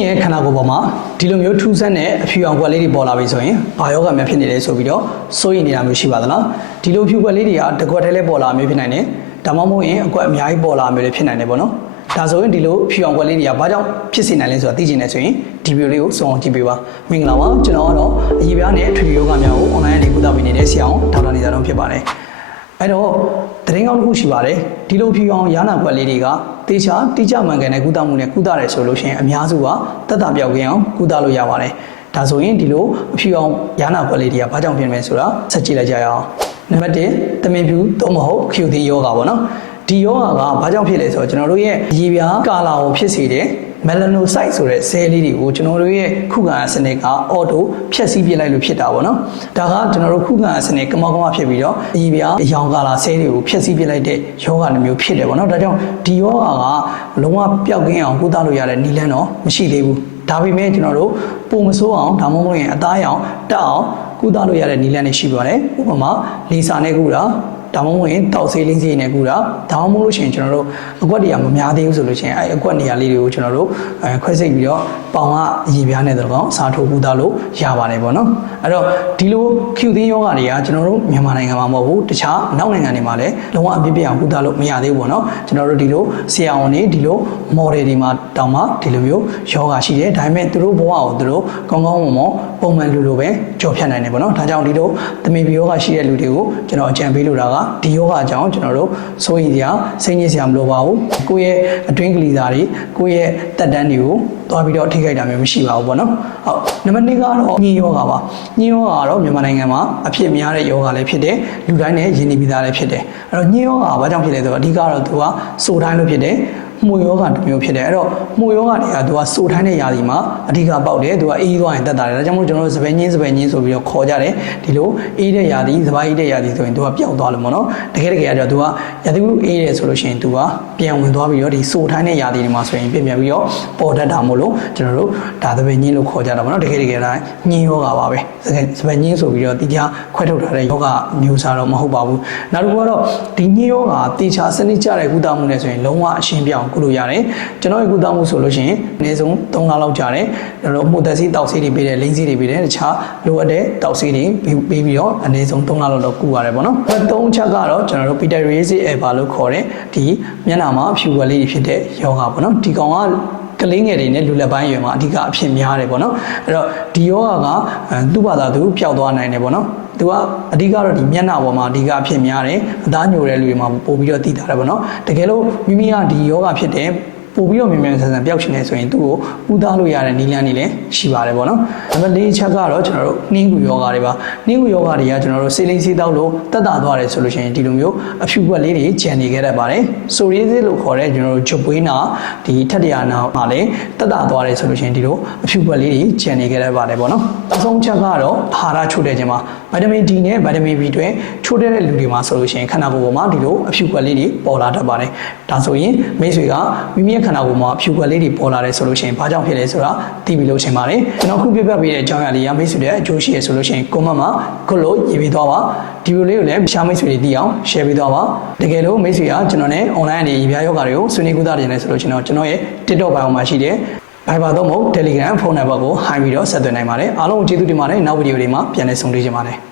င့်ရဲ့ခန္ဓာကိုယ်ပေါ်မှာဒီလိုမျိုးထူးဆန်းတဲ့အဖြူအောင်ကွက်လေးတွေပေါ်လာပြီဆိုရင်ဘာယောဂများဖြစ်နေလဲဆိုပြီးတော့စိုးရိမ်နေတာမျိုးရှိပါသလားဒီလိုဖြူကွက်လေးတွေကတစ်ကွက်တည်းလဲပေါ်လာမျိုးဖြစ်နိုင်တယ်ဒါမှမဟုတ်ရင်အကွက်အများကြီးပေါ်လာမျိုးလည်းဖြစ်နိုင်တယ်ပေါ့နော်ဒါဆိုရင်ဒီလိုဖြူအောင်ကွက်လေးတွေကဘာကြောင့်ဖြစ်စေနိုင်လဲဆိုတာသိချင်တယ်ဆိုရင်ဒီဗီဒီယိုလေးကိုစုံအောင်ကြည့်ပေးပါမင်္ဂလာပါကျွန်တော်ကတော့အရေးပြားနဲ့အထွေထွေယောဂများကို online ကနေကုသပေးနေတဲ့ဆရာအောင်ဒေါက်တာနေသာတော့ဖြစ်ပါတယ် အဲ့တော့သတင်းကောင်းတစ်ခုရှိပါတယ်ဒီလိုဖြူအောင်ရာနာကွက်လေးတွေကတေချာတိကျမှန်ကန်တဲ့ကုသမှုနဲ့ကုသတယ်ဆိုလို့ရှိရင်အများစုကတက်တာပြောက်ကင်းအောင်ကုသလို့ရပါတယ်ဒါဆိုရင်ဒီလိုအဖြူအောင်ရာနာကွက်လေးတွေကဘာကြောင့်ဖြစ်နေလဲဆိုတာဆက်ကြည့်လိုက်ကြရအောင်နံပါတ်1တမင်ဖြူသို့မဟုတ်ခ ्यू သီယောဂါပေါ့နော် ဒီယောဂါကဘာကြောင့်ဖြစ်လဲဆိုတော့ကျွန်တော်တို့ရဲ့ရေပြားကာလာကိုဖြစ်စေတဲ့ melanocyte ဆိုတဲ့ cell လေးတွေကိုကျွန်တော်တို့ရဲ့ခုခံအားစနစ်က auto ဖျက်ဆီးပြလိုက်လို့ဖြစ်တာပေါ့နော်ဒါကကျွန်တော်တို့ခုခံအားစနစ်ကမောက်ကမဖြစ်ပြီးတော့အကြီးပြားအယောင်ကာလာ cell တွေကိုဖျက်ဆီးပြလိုက်တဲ့ယောဂတစ်မျိုးဖြစ်တယ်ပေါ့နော်ဒါကြောင့်ဒီယောဂကလုံးဝပျောက်ကင်းအောင်ကုသလို့ရတဲ့နည်းလမ်းတော့မရှိသေးဘူးဒါပေမဲ့ကျွန်တော်တို့ပုံမဆိုးအောင်ဒါမှမဟုတ်ရင်အသားရောင်တက်အောင်ကုသလို့ရတဲ့နည်းလမ်းတွေရှိပါတယ်ဥပမာလီစာနဲ့ကုတာ ဒါမှမဟုတ်ရင်တောက်ဆေးလေးစီနဲ့ကူတာဒါမှမဟုတ်လို့ရှိရင်ကျွန်တော်တို့အကွက်တွေကမများသေးဘူးဆိုလို့ရှိရင်အဲအကွက်နေရာလေးတွေကိုကျွန်တော်တို့အဲခွဲစိတ်ပြီးတော့ပေါင်ကအည်ပြားနဲ့တော့ကောင်းစားထိုးကူတာလို့ရပါတယ်ပေါ့နော်အဲ့တော့ဒီလို Q သင်းယောဂတွေကကျွန်တော်တို့မြန်မာနိုင်ငံမှာမဟုတ်ဘူးတခြားနောက်နိုင်ငံတွေမှာလည်းလုံးဝအပြည့်ပြည့်အောင်ကူတာလို့မရသေးဘူးပေါ့နော်ကျွန်တော်တို့ဒီလိုဆရာဝန်တွေဒီလို model တွေမှာတောင်မှဒီလိုမျိုးယောဂရှိတယ်ဒါပေမဲ့သူတို့ဘဝကိုသူတို့ကောင်းကောင်းမွန်မွန်ပုံမှန်လူလိုပဲကြော်ဖြတ်နိုင်တယ်ပေါ့နော်ဒါကြောင့်ဒီလိုသမီးဘီယောဂရှိတဲ့လူတွေကိုကျွန်တော်အကြံပေးလိုတာကဒီယောဂအကြောင်းကျွန်တော်တို့စိုးရိမ်စရာစိတ်ညစ်စရာမလိုပါဘူးကိုယ့်ရဲ့အတွင်းကလေးသားတွေကိုယ့်ရဲ့တက်တန်းတွေကိုသွားပြီးတော့ထိခိုက်တာမျိုးမရှိပါဘူးပေါ့နော်ဟုတ်နံပါတ်2ကတော့ညင်ယောဂပါညင်ယောဂကတော့မြန်မာနိုင်ငံမှာအဖြစ်များတဲ့ယောဂလည်းဖြစ်တယ်လူတိုင်းနဲ့ယဉ်နေပြီးသားလည်းဖြစ်တယ်အဲ့တော့ညင်ယောဂကဘာကြောင့်ဖြစ်လဲဆိုတော့အဓိကတော့သူကစိုးတိုင်းလို့ဖြစ်တယ် မှုယောဂတစ်မျိုးဖြစ်တယ်အဲ့တော့မှုယောဂတွေကသူကစိုးထိုင်းတဲ့ຢာဒီမှာအဓိကပေါက်တယ်သူကအေးသွားရင်တက်တာတယ်ဒါကြောင့်မို့ကျွန်တော်တို့စပယ်ညင်းစပယ်ညင်းဆိုပြီးတော့ခေါ်ကြတယ်ဒီလိုအေးတဲ့ຢာဒီစပားအေးတဲ့ຢာဒီဆိုရင်သူကပျောက်သွားလို့ပေါ့နော်တကယ်တကယ်ကတော့သူကရာသီဥတုအေးတယ်ဆိုလို့ရှိရင်သူကပြန်ဝင်သွားပြီးတော့ဒီစိုးထိုင်းတဲ့ຢာဒီတွေမှာဆိုရင်ပြင်ပြန်ပြီးတော့ပေါ်တတ်တာမို့လို့ကျွန်တော်တို့ဒါစပယ်ညင်းလို့ခေါ်ကြတာပေါ့နော်တကယ်တကယ်တိုင်းညင်းယောဂပါပဲစပယ်ညင်းဆိုပြီးတော့တိကျခွဲထုတ်ထားတဲ့ယောဂမျိုးစားတော့မဟုတ်ပါဘူးနောက်တစ်ခုကတော့ဒီညင်းယောဂတေချာစနစ်ကျတဲ့ကုသမှုနဲ့ဆိုရင်လုံးဝအရှင်းပြအောင် ကုလို့ရတယ်ကျွန်တော်ရဲ့ကုသမှုဆိုလို့ရှိရင်အနည်းဆုံး3လလောက်ကြာတယ်ကျွန်တော်မှုသက်စီတောက်စီတွေပေးတယ်လိမ့်စီတွေပေးတယ်တခြားလိုအပ်တဲ့တောက်စီတွေပေးပြီးတော့အနည်းဆုံး3လလောက်တော့ကုရတယ်ပေါ့နော်။အဲ3ချက်ကတော့ကျွန်တော်တို့ pityriasis alba လို့ခေါ်တဲ့ဒီမျက်နှာမှာဖြူဝက်လေးတွေဖြစ်တဲ့ယောဂပေါ့နော်။ဒီကောင်က ကလေးငယ်တွေနဲ့လူလက်ပိုင်းရွယ်မှာအဓိကအဖြစ်များတယ်ပေါ့နော်အဲ့တော့ဒီယောဂကသူ့ဘာသာသူပျောက်သွားနိုင်တယ်ပေါ့နော်သူကအဓိကတော့ဒီမျက်နှာပေါ်မှာအဓိကအဖြစ်များတယ်အသားညိုတဲ့လူတွေမှာပို့ပြီးတော့တည်တာတယ်ပေါ့နော်တကယ်လို့မိမိကဒီယောဂဖြစ်တဲ့ ပို့ပြီးတော့မြန်မြန်ဆန်ဆန်ပျောက်ရှင်နေဆိုရင်သူ့ကိုဥသားလို့ရတဲ့နည်းလမ်းတွေလည်းရှိပါတယ်ပေါ့နော်။နံပါတ်၄ချက်ကတော့ကျွန်တော်တို့နှင်းကူယောဂတွေပါ။နှင်းကူယောဂတွေကကျွန်တော်တို့ဆေးလိမ့်ဆေးတောက်လို့တက်တာသွားတယ်ဆိုလို့ရှိရင်ဒီလိုမျိုးအဖြူပွက်လေးတွေကျန်နေခဲ့တတ်ပါတယ်။ဆိုရီးစစ်လို့ခေါ်တဲ့ကျွန်တော်တို့ဂျပွေးနာဒီထက်တရာနာမှာလည်းတက်တာသွားတယ်ဆိုလို့ရှိရင်ဒီလိုအဖြူပွက်လေးတွေကျန်နေခဲ့တတ်ပါတယ်ပေါ့နော်။အဆုံးချက်ကတော့အာဟာရချို့တဲ့ခြင်းမှာဗီတာမင် D နဲ့ဗီတာမင် B တွေချို့တဲ့လူတွေမှာဆိုလို့ရှိရင်ခန္ဓာကိုယ်ပေါ်မှာဒီလိုအဖြူပွက်လေးတွေပေါ်လာတတ်ပါတယ်။ဒါဆိုရင်မိတ်ဆွေကမိမိရဲ့ခန္ဓာကိုယ်မှာဖြူကွက်လေးတွေပေါ်လာတယ်ဆိုလို့ရှိရင်ဘာကြောင့်ဖြစ်လဲဆိုတာသိပြီလို့ရှင်းပါတယ်ကျွန်တော်ခုပြပြပေးတဲ့အကြောင်းအရာလေးရမိတ်ဆွေတွေအကျိုးရှိရဆိုလို့ရှိရင် comment မှာခုလို့ရေးပေးသွားပါဒီဗီဒီယိုလေးကိုလည်းရှားမိတ်ဆွေတွေသိအောင် share ပေးသွားပါတကယ်လို့မိတ်ဆွေကကျွန်တော်နဲ့ online အနေရေးပြယောဂါတွေကိုဆွေးနွေးကုသတင်နေဆိုလို့ကျွန်တော်ကျွန်တော်ရဲ့ TikTok bio မှာရှိတယ် Viber တော့မဟုတ် Telegram ဖုန်းနံပါတ်ကို high ပြီးတော့ဆက်သွင်းနိုင်ပါတယ်အားလုံးကိုကျေးဇူးတင်ပါတယ်နောက်ဗီဒီယိုတွေမှာပြန်လည်ဆုံတွေ့ကြပါမယ်